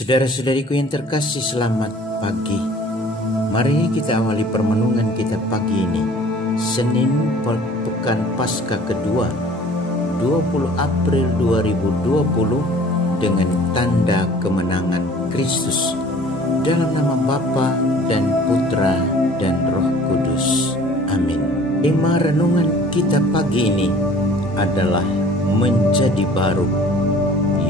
Saudara-saudariku yang terkasih, selamat pagi. Mari kita awali permenungan kita pagi ini, Senin pekan Paskah kedua, 20 April 2020, dengan tanda kemenangan Kristus. Dalam nama Bapa dan Putra dan Roh Kudus. Amin. Tema renungan kita pagi ini adalah menjadi baru.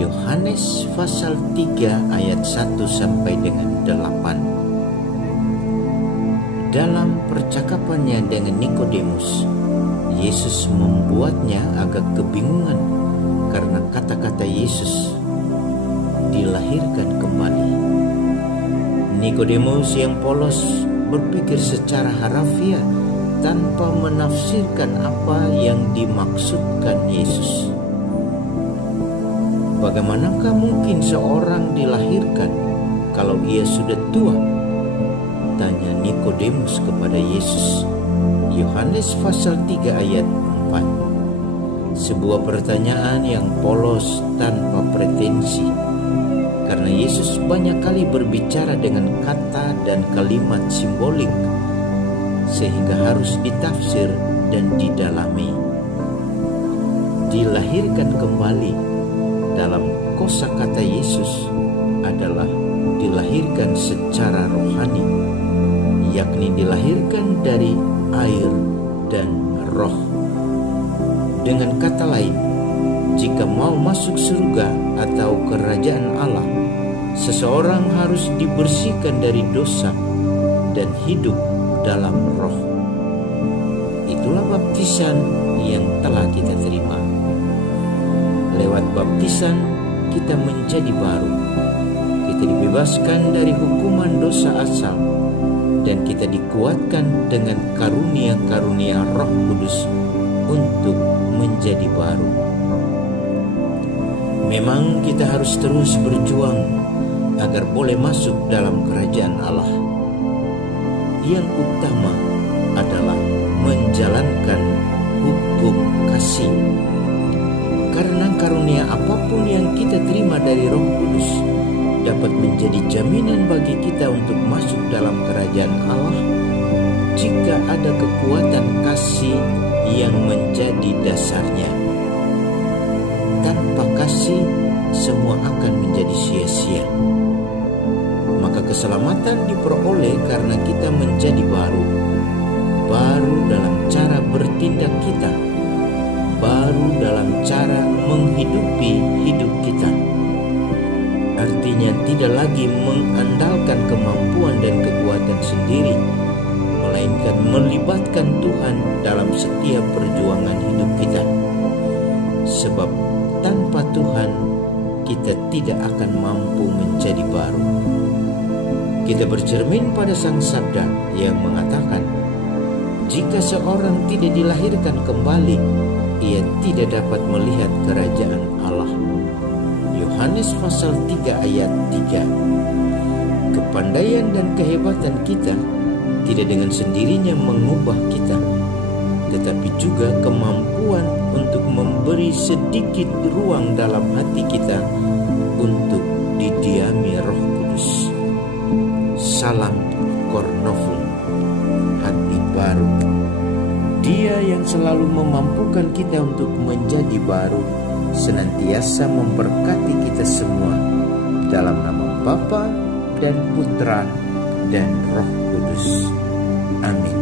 Yohanes pasal 3 ayat 1 sampai dengan 8. Dalam percakapannya dengan Nikodemus, Yesus membuatnya agak kebingungan karena kata-kata Yesus, dilahirkan kembali. Nikodemus yang polos berpikir secara harafiah tanpa menafsirkan apa yang dimaksudkan Yesus. Bagaimanakah mungkin seorang dilahirkan kalau ia sudah tua? Tanya Nikodemus kepada Yesus. Yohanes pasal 3 ayat 4. Sebuah pertanyaan yang polos tanpa pretensi, karena Yesus banyak kali berbicara dengan kata dan kalimat simbolik, sehingga harus ditafsir dan didalami. Dilahirkan kembali dalam kosakata Yesus adalah dilahirkan secara rohani, yakni dilahirkan dari air dan roh. Dengan kata lain, jika mau masuk surga atau kerajaan Allah, seseorang harus dibersihkan dari dosa dan hidup dalam roh. Itulah baptisan yang telah kita terima. Lewat baptisan kita menjadi baru. Kita dibebaskan dari hukuman dosa asal, dan kita dikuatkan dengan karunia-karunia Roh Kudus untuk menjadi baru. Memang kita harus terus berjuang agar boleh masuk dalam kerajaan Allah. Yang utama adalah menjalankan hukum kasih. Karena karunia apapun yang kita terima dari Roh Kudus dapat menjadi jaminan bagi kita untuk masuk dalam kerajaan Allah jika ada kekuatan kasih yang menjadi dasarnya. Tanpa kasih, semua akan menjadi sia-sia. Maka keselamatan diperoleh karena kita menjadi baru. Baru dalam cara bertindak kita, baru dalam cara menghidupi hidup kita. Artinya tidak lagi mengandalkan kemampuan dan kekuatan sendiri, melainkan melibatkan Tuhan dalam setiap perjuangan hidup kita. Sebab tanpa Tuhan kita tidak akan mampu menjadi baru. Kita bercermin pada Sang Sabda yang mengatakan, jika seorang tidak dilahirkan kembali, ia tidak dapat melihat kerajaan Allah. Yohanes pasal 3 ayat 3. Kepandaian dan kehebatan kita tidak dengan sendirinya mengubah kita, tetapi juga kemampuan untuk memberi sedikit ruang dalam hati kita untuk didiami Roh Kudus. Salam Kornovum, hati baru. Dia yang selalu memampukan kita untuk menjadi baru, senantiasa memberkati kita semua dalam nama Bapa dan Putra dan Roh Kudus. Amin.